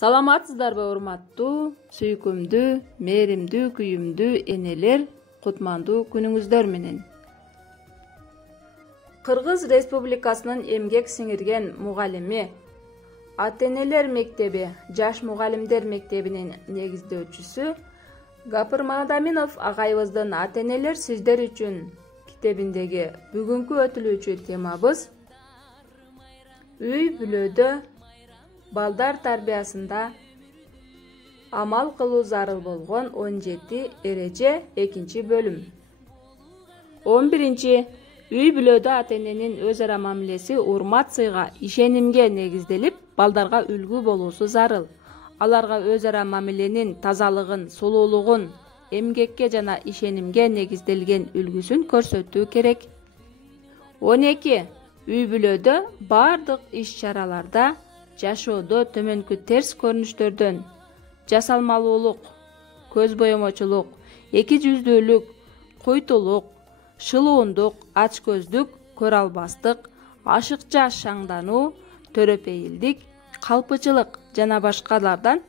Саламатсыздарбы урматтуу, сүйкүмдүү, мээримдүү, күйүмдүү энелер, кутмандуу күнүңүздөр менен. Кыргыз Республикасынын эмгек сиңирген мугалими, ата-энелер мектеби, жаш мугалимдер мектебинин негиздөөчүсү Гапыр Мадаминов агайыбыздын ата-энелер сиздер үчүн китебиндеги бүгүнкү өтүлүүчү темабыз үй бүлөдө балдар тарбиясында амал кылуу зарыл болгон 17 эреже 2 бөлүм. 11. Үй бүлөдө ата-эненин өз ара мамилеси урмат сыйга, ишенимге негизделип, балдарга үлгү болуусу зарыл. Аларга өз ара мамиленин тазалыгын, сулуулугун, эмгекке жана ишенимге негизделген үлгүсүн көрсөтүү керек. 12. Үй бүлөдө бардык иш-чараларда жашоодо төмөнкү терс көрүнүштөрдөн жасалмалуулук, көз боемочулук, эки жүздүүлүк, куйтулук, шылуундук, ачкөздүк, көрө албастык, ашыкча шаңдануу, төрөпейилдик, калпычылык жана башкалардан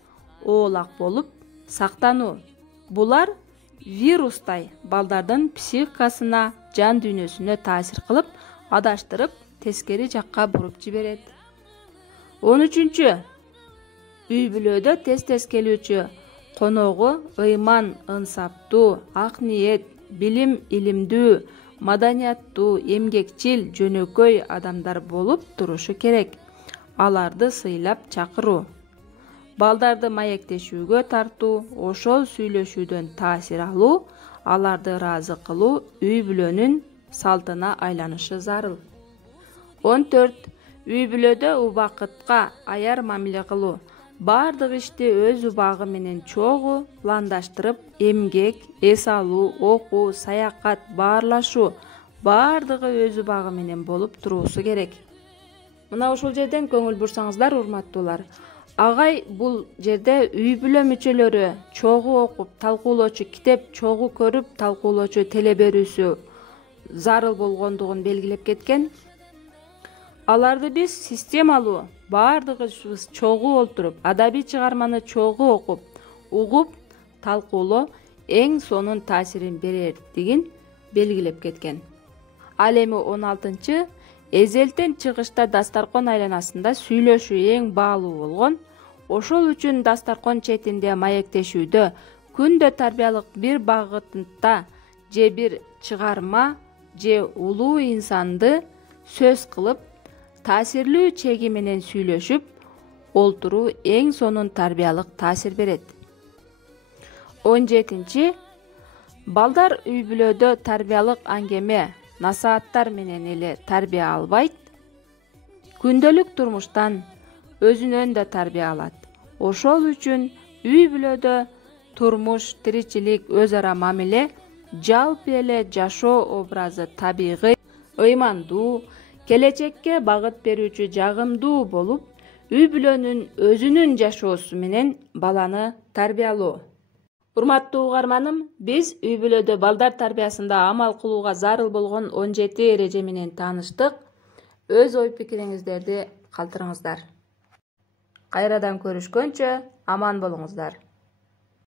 оолак болуп сактануу. Булар вирустай балдардын психикасына, жан дүйнөсүнө таасир кылып, адаштырып, тескери жакка буруп жиберет. 13. Үй бүлөдө тез келүүчү коногу ыйман, ынсаптуу, ак ниет, билим илимдүү, маданияттуу, эмгекчил, жөнөкөй адамдар болуп турушу керек. Аларды сыйлап чакыруу, балдарды маектешүүгө тартуу, ошол сүйлөшүүдөн таасир алуу, аларды ыраазы кылуу үй бүлөнүн салтына айланышы зарыл. 14. Үй бүлөдө убакытка аяр мамиле кылуу, бардык ишти өз убагы менен чогуу пландаштырып, эмгек, эс алуу, окуу, саякат, баарлашуу бардыгы өз убагы менен болуп туруусу керек. Мына ушул жерден көңүл бурсаңыздар, урматтуулар. Агай бул жерде үй бүлө мүчөлөрү чогуу окуп, талкуулоочу, китеп чогуу көрүп, талкуулоочу теле берүүсү зарыл болгондугун белгилеп кеткен. Аларды биз системалуу, бардыгыбыз чогуу олтуруп, адабий чыгарманы чогуу окуп, угуп, талкуулоо эң сонун таасирин берердигин белгилеп кеткен. Ал эми 16. Эзелтен чыгышта дастаркон айланасында сүйлөшүү эң баалуу болгон. Ошол үчүн дастаркон четинде маектешүүдө, күндө тарбиялык бир багытында же бир чыгарма же улуу инсанды сөз кылып, таасирлүү чеги менен сүйлөшүп олтуруу эң сонун тарбиялык таасир берет. 17. Балдар үй бүлөдө тарбиялык аңгеме, насааттар менен эле тарбия албайт, күндөлүк турмуштан өзүнөн да тарбия алат. Ошол үчүн үй бүлөдө турмуш, тиричилик, өз ара мамиле, жалпы эле жашоо образы табигый, ыймандуу, келечекке багыт берүүчү, жагымдуу болуп, үй бүлөнүн өзүнүн жашоосу менен баланы тарбиялоо. Урматтуу угарманым, биз үй бүлөдө балдар тарбиясында амал кылууга зарыл болгон 17 эреже менен тааныштык. Өз ой пикириңиздерди калтырыңыздар. Кайрадан көрүшкөнчө аман болуңуздар.